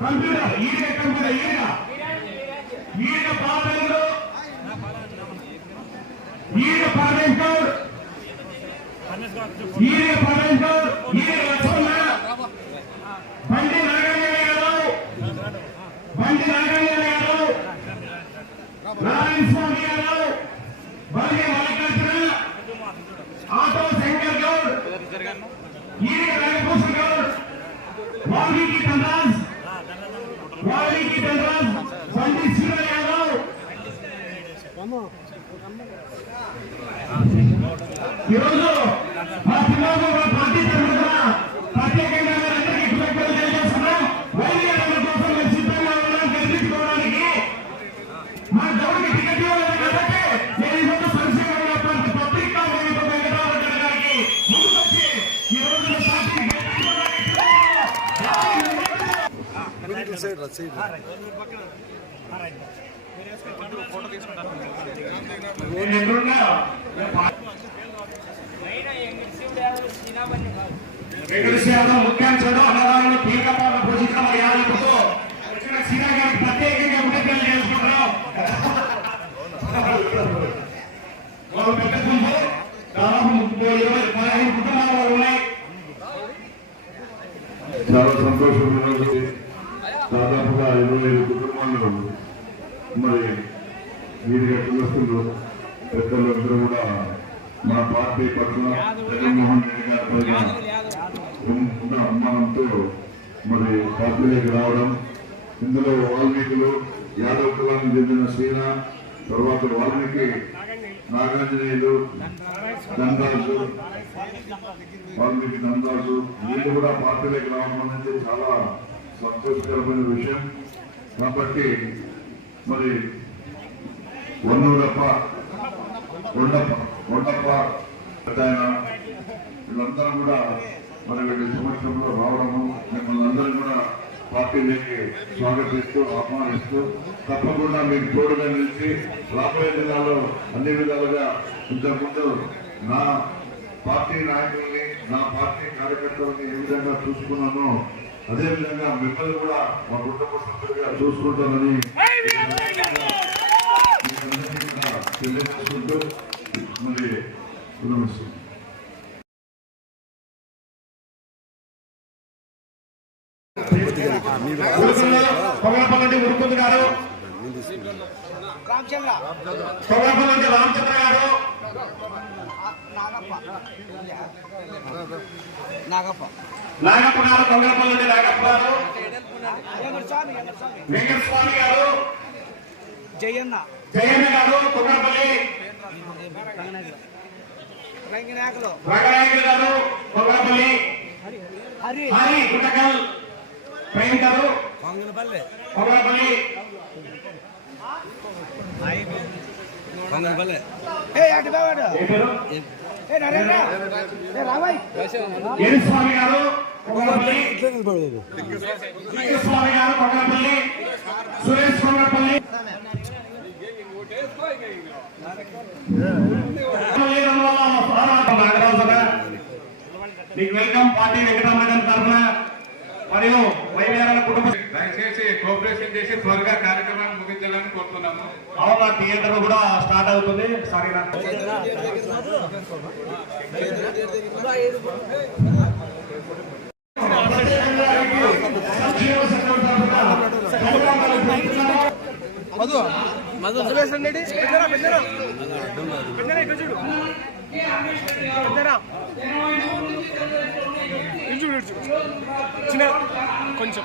Computer ఈయన computer ఈయన ఈయన పార్లమెంటు ఈయన పార్లమెంటు ఈయన పార్లమెంటు ఈయన బండి వాల్మీకి ధనరాజ్ వాల్మీకి ధనరాజ్ బండి శివ యాదవ్. ఈరోజు మా పిల్లలు మా పార్టీ తరఫున ప్రత్యేకంగా ముఖ్యాంశాలు మరి యాదవ్తో వచ్చిన సీనా గారికి ప్రత్యేకంగా కృతజ్ఞతలు చేసుకుంటున్నాం వాళ్ళు పెద్ద గుంపు. దాదాపు ముప్పై ఇరవై పదహైదు కుటుంబాల వారు ఉన్నాయి. చాలా దాదాపుగా ఇరవై ఐదు కుటుంబాలు మరి మీరు కులస్తులు పెద్దలు అందరూ కూడా మా పార్టీ పట్ల జగన్మోహన్ రెడ్డి గారి పైన ఉన్న అభిమానంతో మరి పార్టీలోకి రావడం. ఇందులో వాల్మీకులు యాదవ్ కులానికి చెందిన శ్రీన తర్వాత వాల్మీకి నాగాంజనేయులు దందాసు వాల్మీకి దందాసు వీళ్ళు కూడా పార్టీలోకి రావడం అనేది చాలా సంతోషకరమైన విషయం. కాబట్టి మరి వన్నూరప్ప కొండప్ప కొండప్ప పెద్దాయన వీళ్ళందరూ కూడా మరి వీళ్ళ సమక్షంలో రావడము మిమ్మల్ని అందరూ కూడా పార్టీలోకి స్వాగతిస్తూ ఆహ్వానిస్తూ తప్పకుండా మీకు తోడుగా నిలిచి రాబోయే దినాల్లో అన్ని విధాలుగా ఇంతకుముందు నా పార్టీ నాయకులు నా పార్టీ కార్యకర్తలని ఏ విధంగా చూసుకున్నానో అదే విధంగా మిమ్మల్ని కూడా మా కుటుంబ సభ్యులుగా చూసుకుంటానని కూడా తెలియజేసుకుంటూ మరి ఉరుకుంది గారు. రామచంద్ర గారు నాగప్ప. నాగప్ప గారు పొగలపల్లి నాగప్ప గారు. ఎంగర్ స్వామి ఎంగర్ స్వామి వెంకట స్వామి గారు. జయన్న. జయన్న గారు పొగలపల్లి రంగనాయకులు. రంగనాయకులు గారు పొగలపల్లి హరి హరి. గుట్టకల్ ప్రేమ్ గారు. పొగలపల్లి ఏ అటు బావాడు ఏ పేరు? ఏ నరేంద్ర ఏ రామయ్య ఏడు స్వామి గారు పొగలపల్లి స్వామి గారు పొగలపల్లి సురేష్ పొగలపల్లి మీకు వెల్కమ్ పార్టీ వెంకటరామరెడ్డి తరఫున మరియు వైద్యాల కుటుంబ దయచేసి కోఆపరేషన్ చేసి త్వరగా కార్యక్రమాన్ని ముగించాలని కోరుతున్నాము. అవునా థియేటర్ కూడా స్టార్ట్ అవుతుంది. సరేనా మధు సురేషన్ రెడ్డి పెద్దరా పెద్దరా పెద్దరా ఇక్కడ చూడు. పెద్దరా ఇటు చూడు ఇటు చూడు. చిన్న కొంచెం.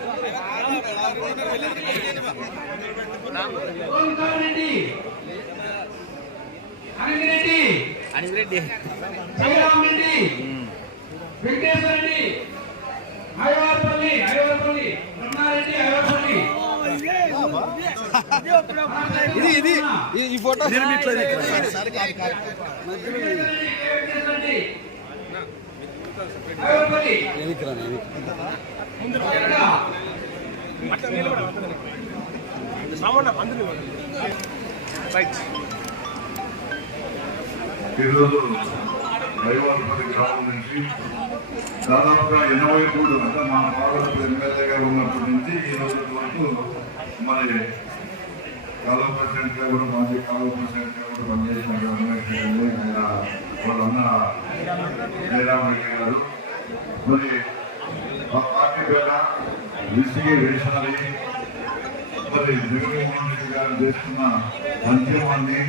రెడ్డి రెడ్డి వెంకటేశ్వర రెడ్డి బ్రహ్మారెడ్డి ఇది ఇది ఈ- ఫోటో. నేను రైట్ ఈరోజు దైవాలపల్లి గ్రామం నుంచి దాదాపుగా ఎనభై మూడు అంటే మా పార్వతి ఎమ్మెల్యే గారు ఉన్నప్పటి నుంచి ఈ రోజు వరకు మరి కాలువ ప్రెసిడెంట్గా కూడా మాజీ కాలువ ప్రెసిడెంట్గా కూడా పనిచేసిన రమేష్ వాళ్ళన్న జయరామరెడ్డి గారు. మరి మా పార్టీ పేర విసిగి వేషాలి మరి జగన్మోహన్ రెడ్డి గారు చేస్తున్న సంక్షేమాన్ని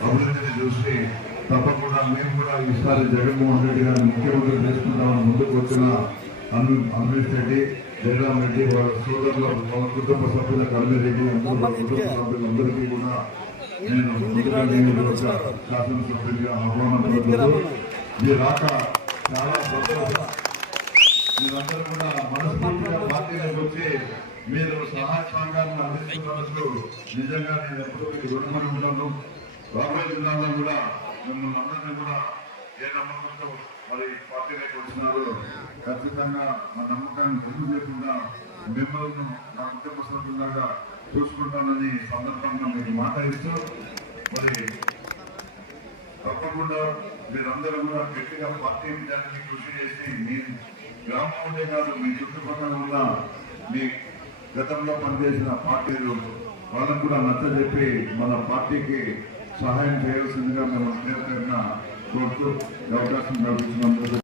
అభివృద్ధిని చూసి తప్పకుండా మేము కూడా ఈసారి జగన్మోహన్ రెడ్డి గారిని ముఖ్యమంత్రి చేసుకుంటామని ముందుకు వచ్చిన అను అమరీష్ రెడ్డి జయరాం రెడ్డి వాళ్ళ సోదరులు వాళ్ళ కుటుంబ సభ్యుల కళ్యాణ్ రెడ్డి అందరూ కుటుంబ సభ్యులందరికీ కూడా నేను శాసనసభ్యుడిగా ఆహ్వానం మీ రాక చాలా సంతోషం మీరందరూ కూడా మనస్ఫూర్తిగా పార్టీలోకి వచ్చి మీరు సహాయ సహకారాన్ని అందిస్తున్నందుకు నిజంగా నేను ఎప్పుడూ మీకు రుణపడి ఉన్నాను రాబోయే జిల్లాలో కూడా మిమ్మల్ని అందరినీ కూడా ఏ నమ్మకంతో మరి పార్టీలోకి వచ్చినారో ఖచ్చితంగా మా నమ్మకాన్ని గుర్తు చేయకుండా మిమ్మల్ని నా కుటుంబ సభ్యులాగా చూసుకుంటానని సందర్భంగా మీకు మాట ఇస్తూ మరి తప్పకుండా మీరందరూ కూడా గట్టిగా పార్టీ విధానాన్ని కృషి చేసి మీ గ్రామంలో కాదు మీ చుట్టుపక్కల ఉన్న మీ గతంలో పనిచేసిన పార్టీలు వాళ్ళకు కూడా నచ్చజెప్పి మన పార్టీకి సహాయం చేయాల్సిందిగా మేము పేరు పేరున కోరుతూ అవకాశం కల్పించినందుకు